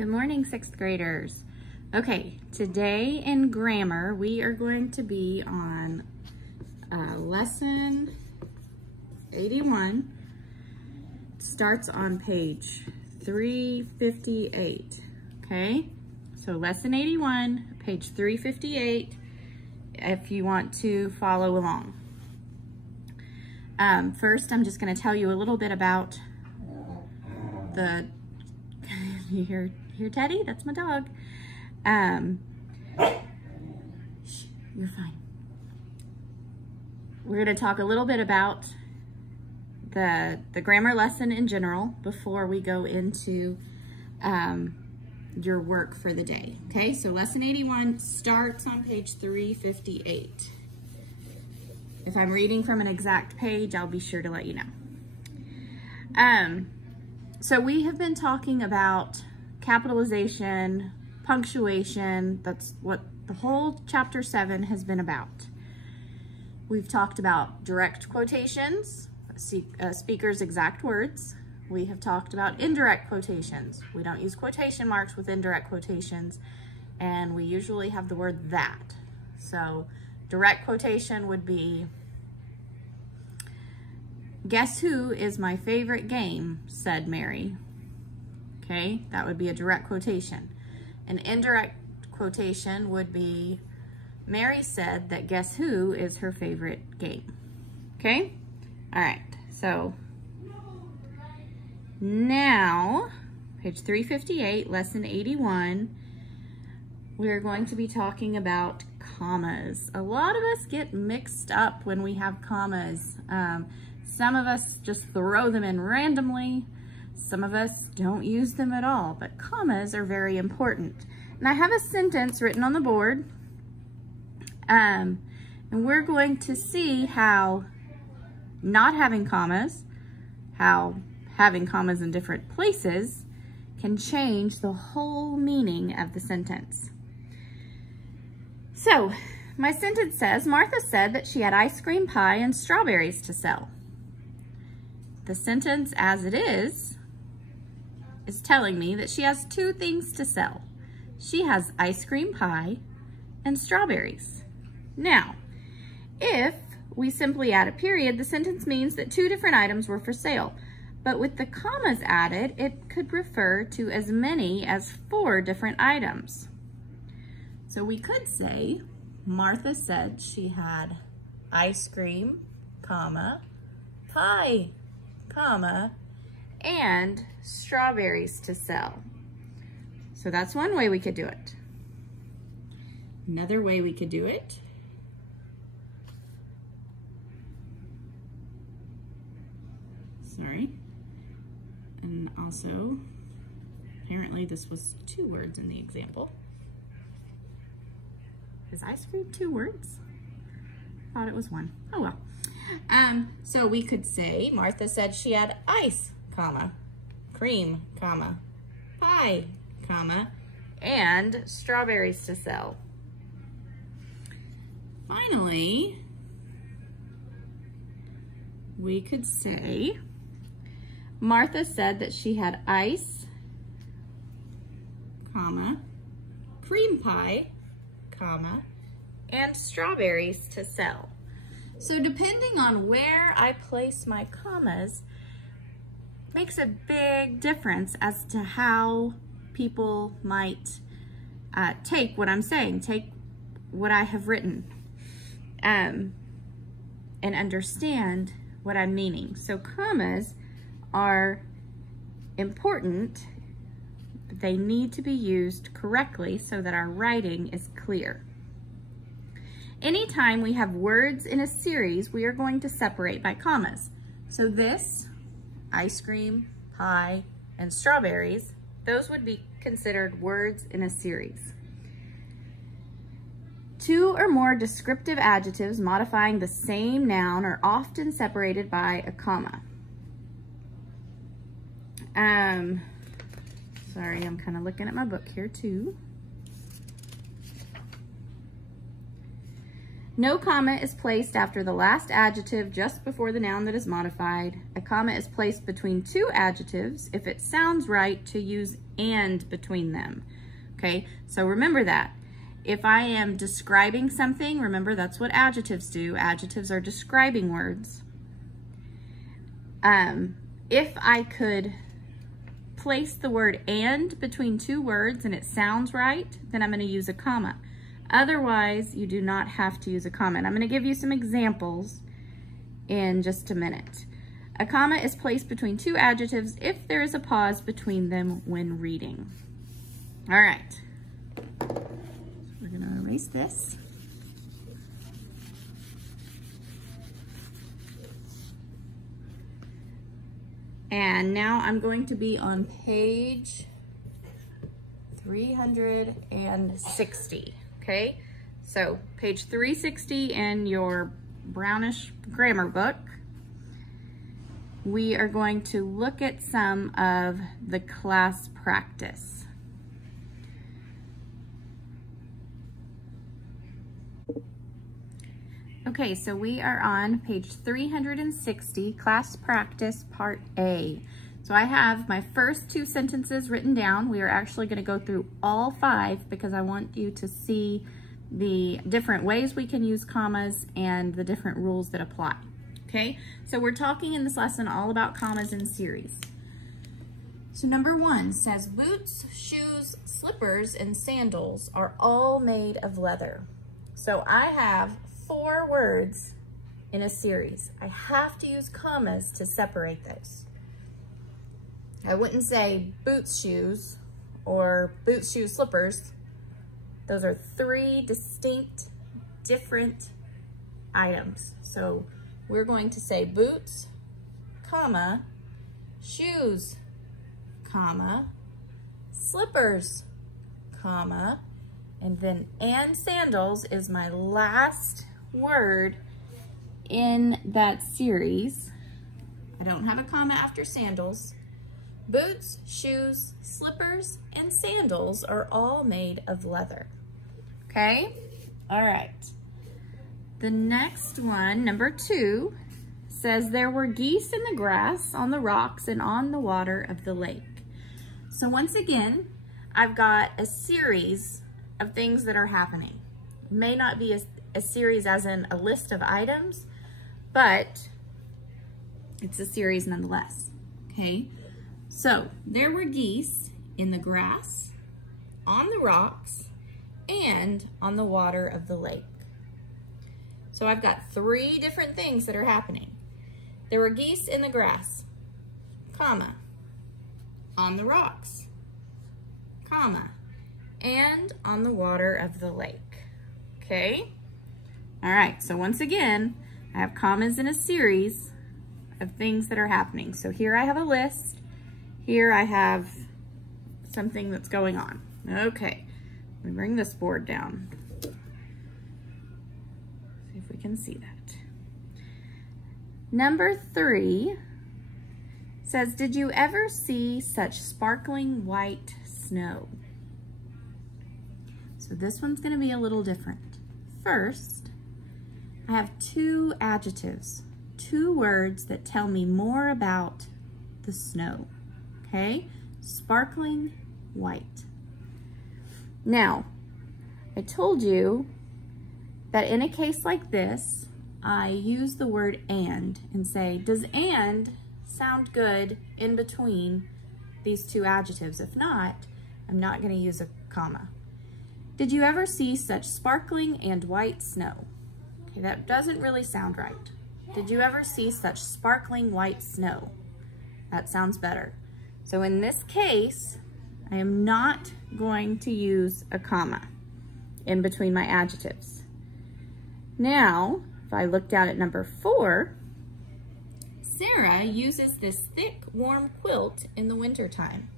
Good morning, sixth graders. Okay, today in grammar, we are going to be on lesson 81. It starts on page 358, okay? So lesson 81, page 358, if you want to follow along. First, I'm just gonna tell you a little bit about you hear Teddy? That's my dog. Shh, you're fine. We're going to talk a little bit about the grammar lesson in general before we go into your work for the day. Okay, so lesson 81 starts on page 358. If I'm reading from an exact page, I'll be sure to let you know. So we have been talking about capitalization, punctuation. That's what the whole chapter 7 has been about. We've talked about direct quotations, speaker's exact words. We have talked about indirect quotations. We don't use quotation marks with indirect quotations, and we usually have the word that. So direct quotation would be, "Guess who is my favorite game?" said Mary. Okay, that would be a direct quotation. An indirect quotation would be, Mary said that guess who is her favorite game. Okay, all right, so now, page 358, lesson 81, we're going to be talking about commas. A lot of us get mixed up when we have commas. Some of us just throw them in randomly. Some of us don't use them at all, but commas are very important. And I have a sentence written on the board, and we're going to see how not having commas, how having commas in different places can change the whole meaning of the sentence. So, my sentence says, Martha said that she had ice cream pie and strawberries to sell. The sentence as it is telling me that she has two things to sell. She has ice cream pie and strawberries. Now, if we simply add a period, the sentence means that two different items were for sale. But with the commas added, it could refer to as many as 4 different items. So we could say, Martha said she had ice cream, comma, pie, comma, and strawberries to sell. So that's one way we could do it. Another way we could do it and also, apparently this was 2 words in the example. Is ice cream 2 words? Thought it was 1. Oh well. So we could say, Martha said she had ice, comma, cream, comma, pie, comma, and strawberries to sell. Finally, we could say, Martha said that she had ice, comma, cream pie, comma, and strawberries to sell. So depending on where I place my commas makes a big difference as to how people might take what I'm saying, take what I have written, and understand what I'm meaning. So commas are important, but they need to be used correctly so that our writing is clear. Anytime we have words in a series, we are going to separate by commas. So this, ice cream, pie, and strawberries, those would be considered words in a series. 2 or more descriptive adjectives modifying the same noun are often separated by a comma. Sorry, I'm kind of looking at my book here too. No comma is placed after the last adjective just before the noun that is modified. A comma is placed between 2 adjectives if it sounds right to use and between them. Okay, so remember that. If I am describing something, remember that's what adjectives do. Adjectives are describing words. If I could place the word and between two words and it sounds right, then I'm going to use a comma. Otherwise, you do not have to use a comma. And I'm going to give you some examples in just a minute. A comma is placed between two adjectives if there is a pause between them when reading. All right. We're going to erase this. And now I'm going to be on page 360, okay? So page 360 in your brownish grammar book. We are going to look at some of the class practice. Okay, so we are on page 360, class practice part A. So I have my first two sentences written down. We are actually going to go through all 5 because I want you to see the different ways we can use commas and the different rules that apply. Okay, so we're talking in this lesson all about commas in series. So number 1 says, boots, shoes, slippers, and sandals are all made of leather. So I have 4 words in a series. I have to use commas to separate those. I wouldn't say boots, shoes, or boots, shoes, slippers. Those are 3 distinct, different items. So we're going to say boots, comma, shoes, comma, slippers, comma, and then and sandals is my last word in that series. I don't have a comma after sandals. Boots, shoes, slippers, and sandals are all made of leather. Okay? All right. The next one, number 2, says there were geese in the grass, on the rocks, and on the water of the lake. So once again, I've got a series of things that are happening. It may not be a series as in a list of items, but it's a series nonetheless, okay? So there were geese in the grass, on the rocks, and on the water of the lake. So I've got 3 different things that are happening. There were geese in the grass, comma, on the rocks, comma, and on the water of the lake, okay? All right, so once again, I have commas in a series of things that are happening. So here I have a list. Here I have something that's going on. Okay, let me bring this board down. See if we can see that. Number 3 says, did you ever see such sparkling white snow? So this one's going to be a little different. First, I have 2 adjectives, 2 words that tell me more about the snow, okay? Sparkling white. Now, I told you that in a case like this, I use the word and say, does and sound good in between these 2 adjectives? If not, I'm not going to use a comma. Did you ever see such sparkling and white snow? Okay, that doesn't really sound right. Did you ever see such sparkling white snow? That sounds better. So in this case, I am not going to use a comma in between my adjectives. Now, if I look down at number 4, Sarah uses this thick, warm quilt in the wintertime.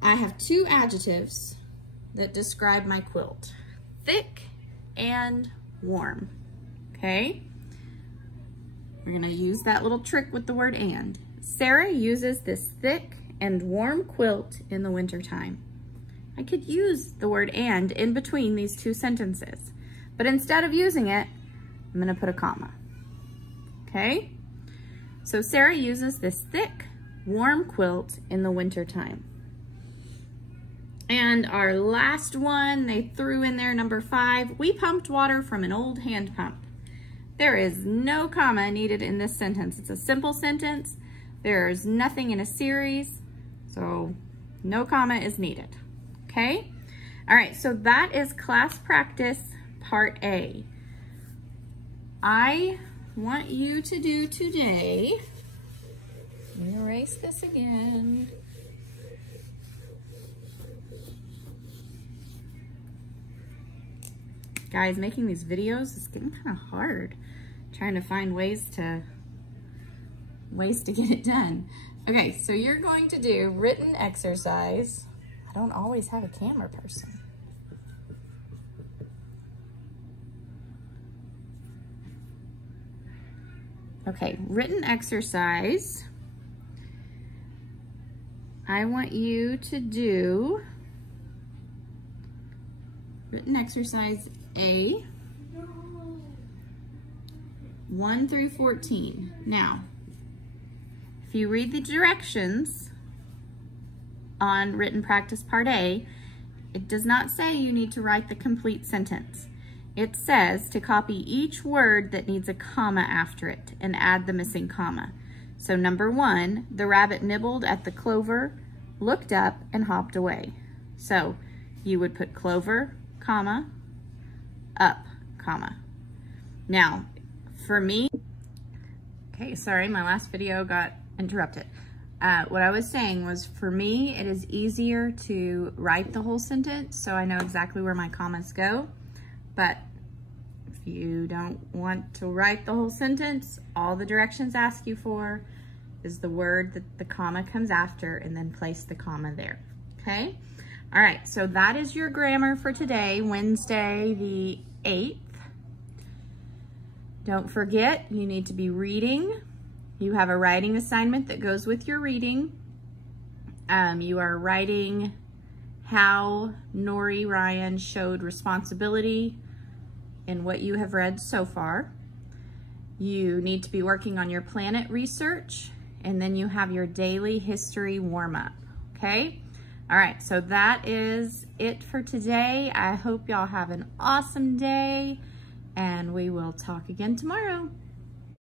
I have 2 adjectives that describe my quilt, thick and warm, okay? We're gonna use that little trick with the word and. Sarah uses this thick and warm quilt in the wintertime. I could use the word and in between these 2 sentences, but instead of using it, I'm gonna put a comma, okay? So Sarah uses this thick, warm quilt in the wintertime. And our last one, they threw in there, number 5, we pumped water from an old hand pump. There is no comma needed in this sentence. It's a simple sentence. There's nothing in a series, so no comma is needed, okay? All right, so that is class practice part A. I want you to do today, let me erase this again. Guys, making these videos is getting kind of hard. Trying to find ways to get it done. Okay, so you're going to do written exercise. I don't always have a camera person. Okay, written exercise. I want you to do written exercise A, 1 through 14. Now, if you read the directions on written practice part A, it does not say you need to write the complete sentence. It says to copy each word that needs a comma after it and add the missing comma. So number 1, the rabbit nibbled at the clover, looked up, and hopped away. So you would put clover, comma, up, comma. Now, for me, okay, sorry, my last video got interrupted. What I was saying was, for me, it is easier to write the whole sentence so I know exactly where my commas go. But if you don't want to write the whole sentence, all the directions ask you for is the word that the comma comes after and then place the comma there, okay? All right, so that is your grammar for today, Wednesday the 8th. Don't forget, you need to be reading. You have a writing assignment that goes with your reading. You are writing how Nori Ryan showed responsibility in what you have read so far. You need to be working on your planet research, and then you have your daily history warm-up, okay? All right, so that is it for today. I hope y'all have an awesome day, and we will talk again tomorrow.